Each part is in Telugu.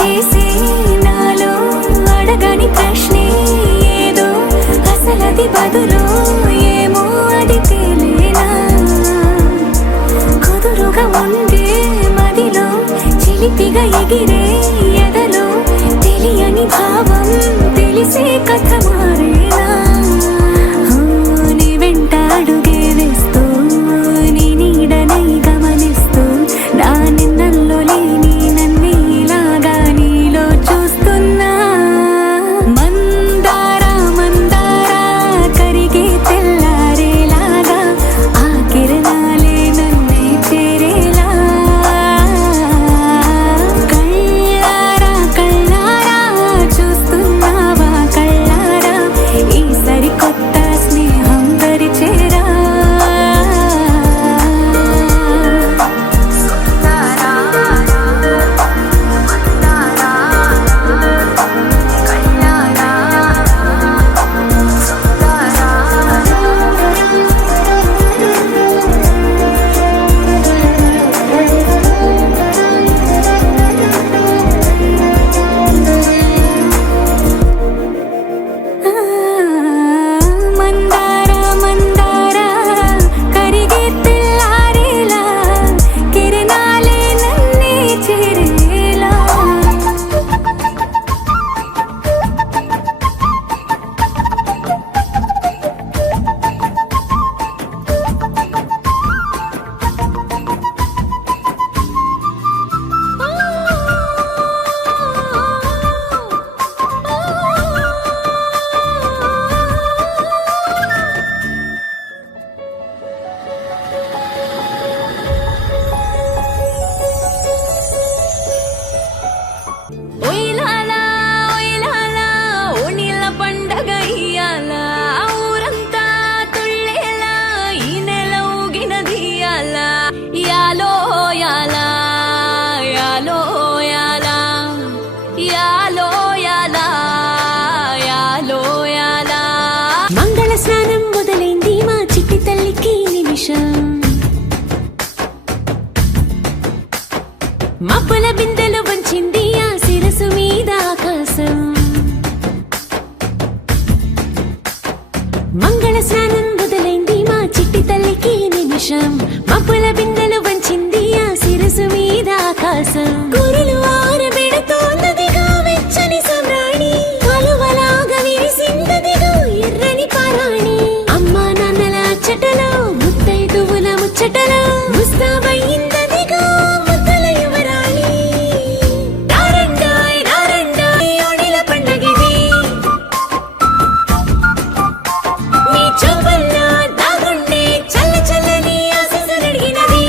చేసే నాలో అడగని ప్రశ్నే ఏదో అసలది బదులు ఏమో అది తేలేనా కుదురుగా ఉండే మదిలో చిలిపిగా ఎగిరే ఎదలో తెలియని భావం తెలిసే కథ మారేనా నీ వెంట అడుగే వేస్తూ నీ నీడనై గమనిస్తూ నా నిన్నల్లో లేని నన్నే ఇలాగా నీలో చూస్తున్నా మందారా మందారా కరిగే తెల్లారేలాగా ఆ కిరణాలే నన్నే చేరేలా కళ్ళారా కళ్ళారా చూస్తున్నావా కళ్ళారా ఈ సరికొత్త స్నేహం దరిచేరా మందారా మందారా కరిగే తెల్లారేలా కిరణాలే నన్నే చేరేలా ఒయిలాలా ఒయిలాలా ఓణీల పండగ ఇయ్యాల ఊరంతా తుళ్ళేలా ఈ నెల ఊగినదియాల యాలో యాలా యాలో యాలా యాలో యాలా యాలో యాలా మంగళ స్నానం మొదలైంది మా చిట్టి తల్లికి నిమిషం మబ్బుల బిందెలు వంచింది ఆ శిరసు మీద ఆకాశం మంగళ స్నానం మొదలైంది మా చిట్టి తల్లికి నిమిషం మబ్బుల బిందెలు వంచింది ఆ శిరసు మీద ఆకాశం కురులు ఆరబెడుతోందదిగా వెచ్చని సమ్రాణి కలువలాగా విరిసిందదిగా ఎర్రని పారాణి అమ్మా నాన్నల అచ్చటలో ముత్తైదువుల ముచ్చటలో ముస్తాబయ్యిందదిగా ముద్దల యువరాణి నారండాయ్ నారండాయ్ ఓణీల పండగిది మీ చూపుల్లో దాగుండే చల్ల చల్లని ఆశీస్సులడిగినది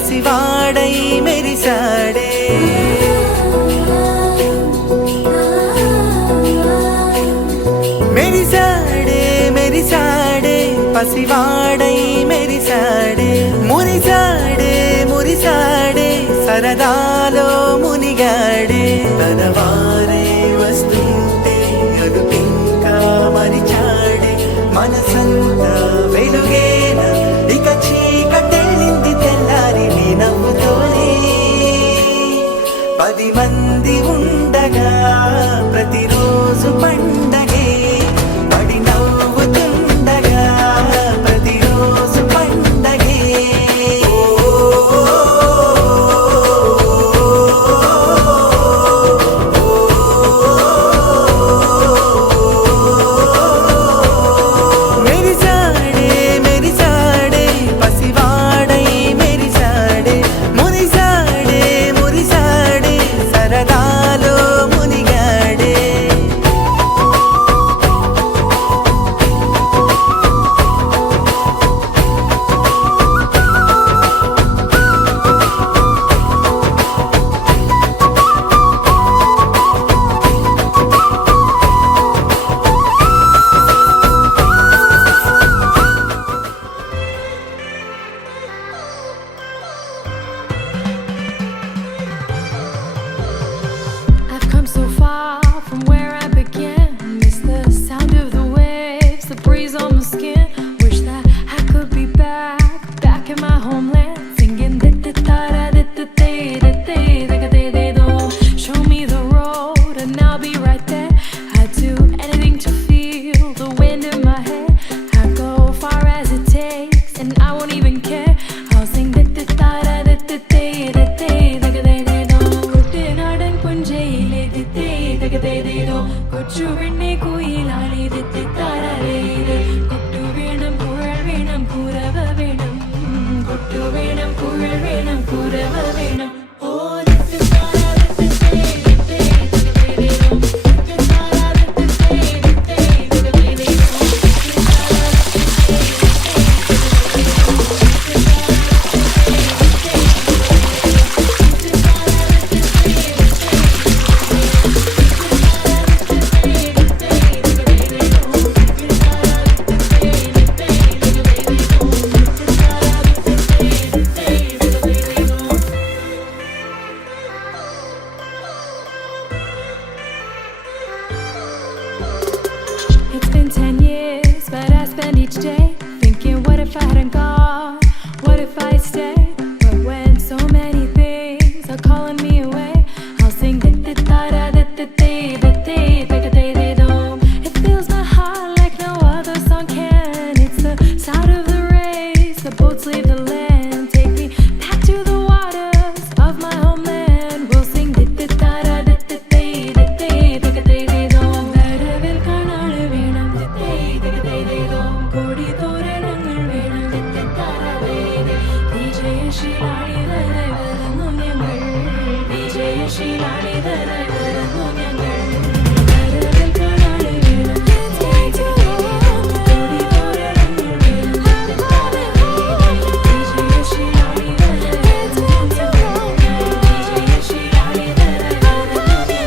పసివాడై మెరిసాడే. మెరిసాడే మెరిసాడే పసివాడై మెరిసాడే. మురిసాడే మురిసాడే సరదాలో మునిగాడే. తన వారే వస్తుంటే అడుపింకా మరిచాడే. మనసంతా వెలుగేన ఇక చీకటెళ్ళింది తెల్లారి నీ నవ్వుతోనే. 10 మంది ఉండగా ప్రతిరోజు పండగే. పడి నవ్వుతుండగా ప్రతిరోజు పండగే. మెరిసాడే మెరిసాడే పసివాడై మెరిసాడే. మురిసాడే మురిసాడే సరదాలో మునిగాడే. I've come so far from where I began. Miss the sound of the waves, the breeze on my skin. Wish that I could be back in my homeland, singing show me the road and I'll be right there. I'd do anything to feel the wind in my hair. I'd go far as it takes and I won't even care. I'll sing കുട്ടനാടൻ പുഞ്ചയിലെ കൊച്ചു പെണ്ണെ കുയിലാളി കൊട്ടു വേണം കുഴൽ വേണം കുരവ വേണം. കൊട്ടു വേണം കുഴൽ വേണം കുരവ വേണം. ഓ It's been 10 years, but I spend each day thinking, what if I hadn't gone? What if I stayed? But when so many things are calling me away, I'll sing it fills my heart like no other song can. It's the sound of the race, the boats leave the land. Take me back to the waters of my homeland. We'll sing വരവിൽ കാണാള് വേണം കൊടി തോരണങ്ങൾ വേണം. വിജയശീലാളിതരായി വരുന്നു ഞങ്ങൾ. വിജയശീലാളിതരായി വരുന്നു ഞങ്ങൾ. വരവിൽ കാണാള് വേണം കൊടി തോരണങ്ങൾ വേണം. വിജയശീലാളിതരായി വരുന്നു ഞങ്ങൾ. വിജയശീലാളിതരായി വരുന്നു ഞങ്ങൾ.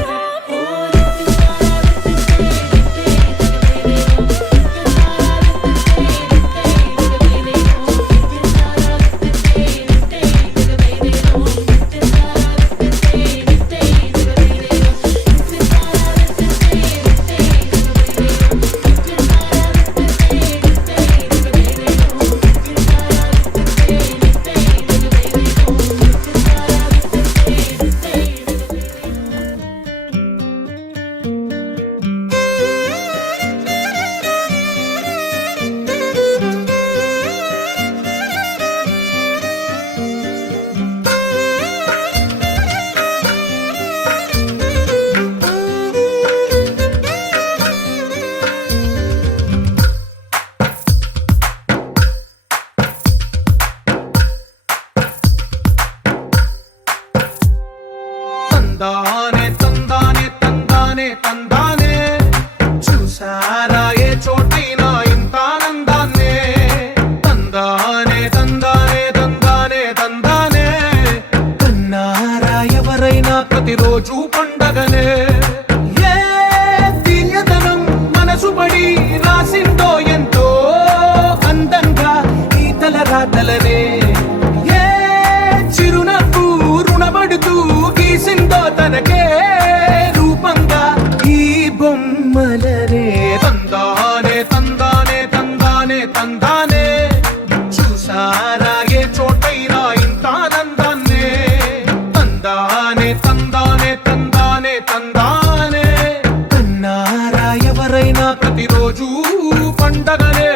తందానే తందానే తందానే తందానే చూసారా ఏ చోటైనా ఇంత ఆనందాన్నే తందానే తందానే తందానే తందానే రాతలనే ఏ చిరునవ్వు రుణపడుతూ గీసిందో తనకే రూపంగా ఈ బొమ్మలనే తందానే తందానే తందానే తందానే చూసారా ఏ చోటైనా ఇంత ఆనందాన్నే తందానే తందానే తందానే తందానే కన్నారా ఎవరైనా ప్రతిరోజు పండగనే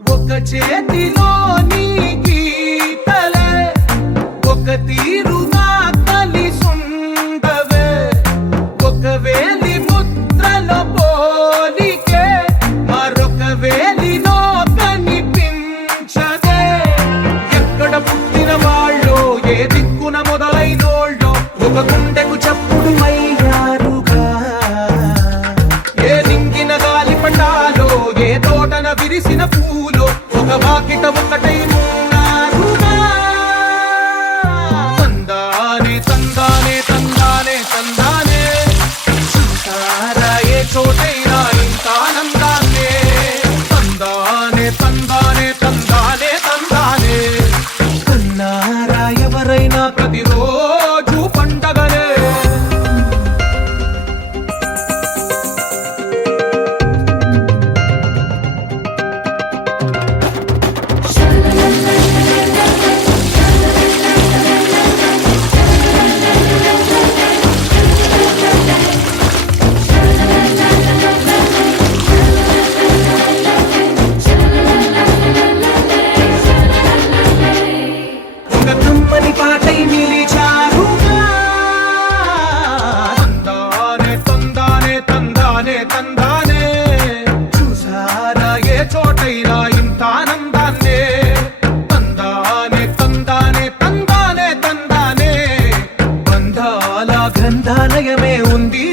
ఒక చేతిలోని గీతలే ఒక తీరుగా కలిసుండవే ఒక వేలి ముద్రల పోలికే మరొక వేలిలో కనిపించదే ఎక్కడ పుట్టిన వాళ్ళో ఏ దిక్కున మొదలైనోళ్ళో ఒక గుండెకు చప్పుడు అయ్యారుగా ఏ నింగిన గాలి పటాలో ఏ తోటన విరిసిన పూలో ఒక వాకిట ఒకటై ఉన్నారుగా తందానే తందానే తందానే తందానే చూసారా ఏ చోటైనా ఇంత ఆనందాన్నే తందానే తందానే తందానే తందానే కన్నారా ఎవరైనా ప్రతిరోజు పండగనే ఒక కమ్మని పాటై నిలిచారుగా తందానే తందానే తందానే తందానే చూసారా ఏ చోటైనా ఇంత ఆనందాన్నే తందానే తందానే తందానే తందానే బంధాల గ్రంథాలయమే ఉంది